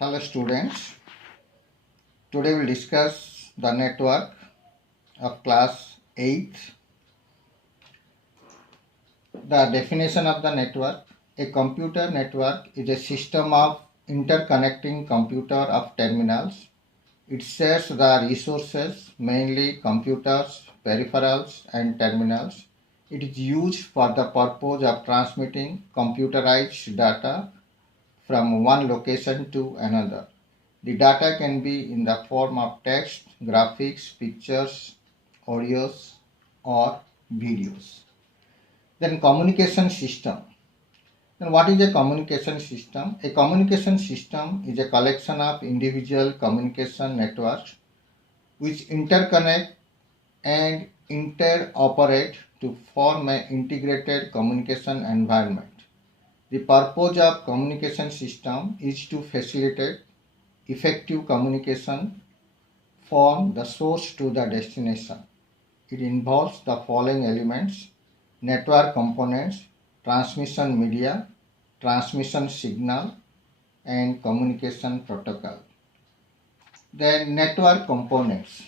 Hello students, today we'll discuss the network of class 8th. The definition of the network. A computer network is a system of interconnecting computer of terminals. It shares the resources, mainly computers, peripherals and terminals. It is used for the purpose of transmitting computerized data from one location to another. The data can be in the form of text, graphics, pictures, audios, or videos. Then communication system. Then what is a communication system? A communication system is a collection of individual communication networks which interconnect and interoperate to form an integrated communication environment. The purpose of communication system is to facilitate effective communication from the source to the destination. It involves the following elements: network components, transmission media, transmission signal, and communication protocol. Then network components.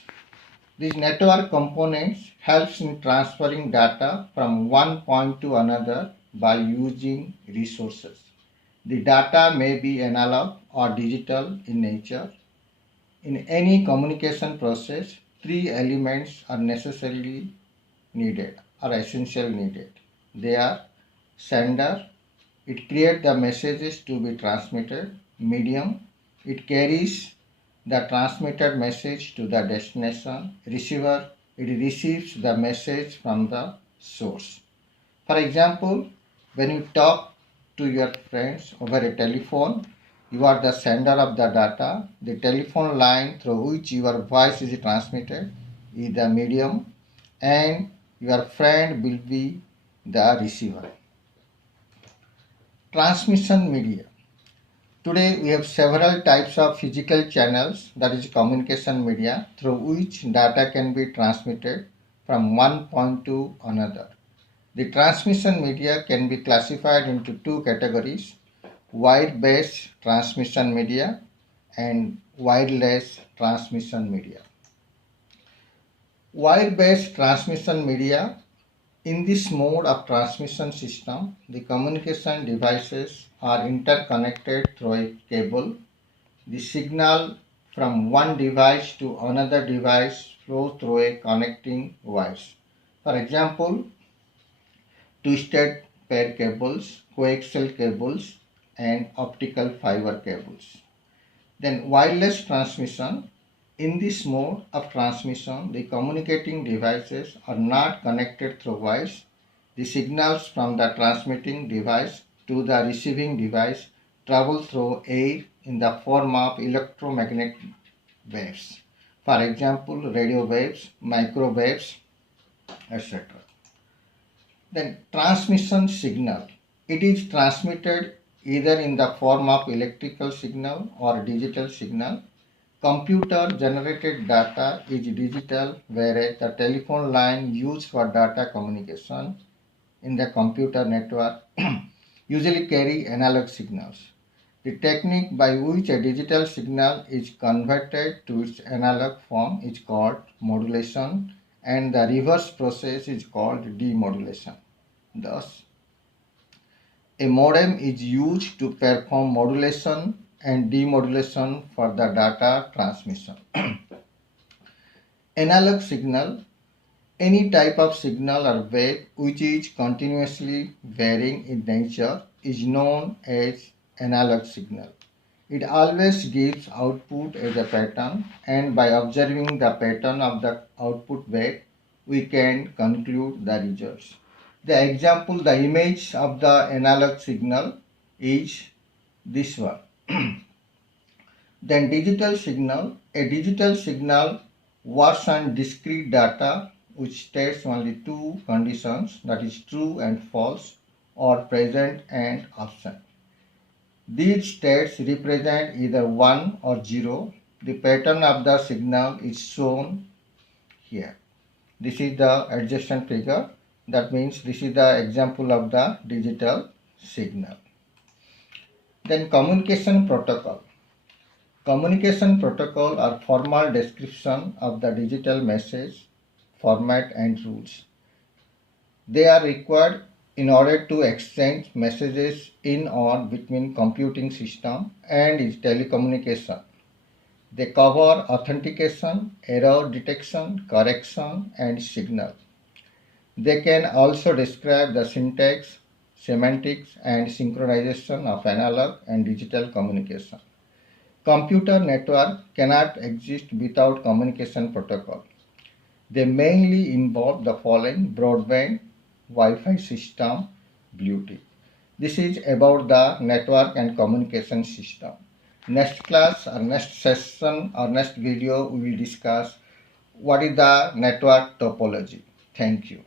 These network components helps in transferring data from one point to another by using resources. The data may be analog or digital in nature. In any communication process, three elements are necessarily needed or essential needed. They are sender, it creates the messages to be transmitted; medium, it carries the transmitted message to the destination; receiver, it receives the message from the source. For example, when you talk to your friends over a telephone, you are the sender of the data. The telephone line through which your voice is transmitted is the medium, and your friend will be the receiver. Transmission media. Today we have several types of physical channels, that is communication media, through which data can be transmitted from one point to another. The transmission media can be classified into two categories: wire-based transmission media and wireless transmission media. Wire-based transmission media. In this mode of transmission system, the communication devices are interconnected through a cable. The signal from one device to another device flows through a connecting wires. For example, twisted pair cables, coaxial cables, and optical fiber cables. Then wireless transmission. In this mode of transmission, the communicating devices are not connected through wires. The signals from the transmitting device to the receiving device travel through air in the form of electromagnetic waves. For example, radio waves, microwaves, etc. Then transmission signal. It is transmitted either in the form of electrical signal or digital signal. Computer generated data is digital, whereas the telephone line used for data communication in the computer network usually carry analog signals. The technique by which a digital signal is converted to its analog form is called modulation, and the reverse process is called demodulation. Thus, a modem is used to perform modulation and demodulation for the data transmission. Analog signal. Any type of signal or wave which is continuously varying in nature is known as analog signal. It always gives output as a pattern, and by observing the pattern of the output wave, we can conclude the results. The example, the image of the analog signal is this one. Then digital signal. A digital signal works on discrete data which states only two conditions, that is true and false, or present and absent. These states represent either 1 or 0. The pattern of the signal is shown here. This is the adjacent figure. That means this is the example of the digital signal. Then communication protocol. Communication protocol are formal description of the digital message format and rules. They are required in order to exchange messages in or between computing system and telecommunication. They cover authentication, error detection, correction, and signal. They can also describe the syntax, semantics, and synchronization of analog and digital communication. Computer network cannot exist without communication protocol. They mainly involve the following: broadband, Wi-Fi system, Bluetooth. This is about the network and communication system. Next class or next session or next video we will discuss what is the network topology. Thank you.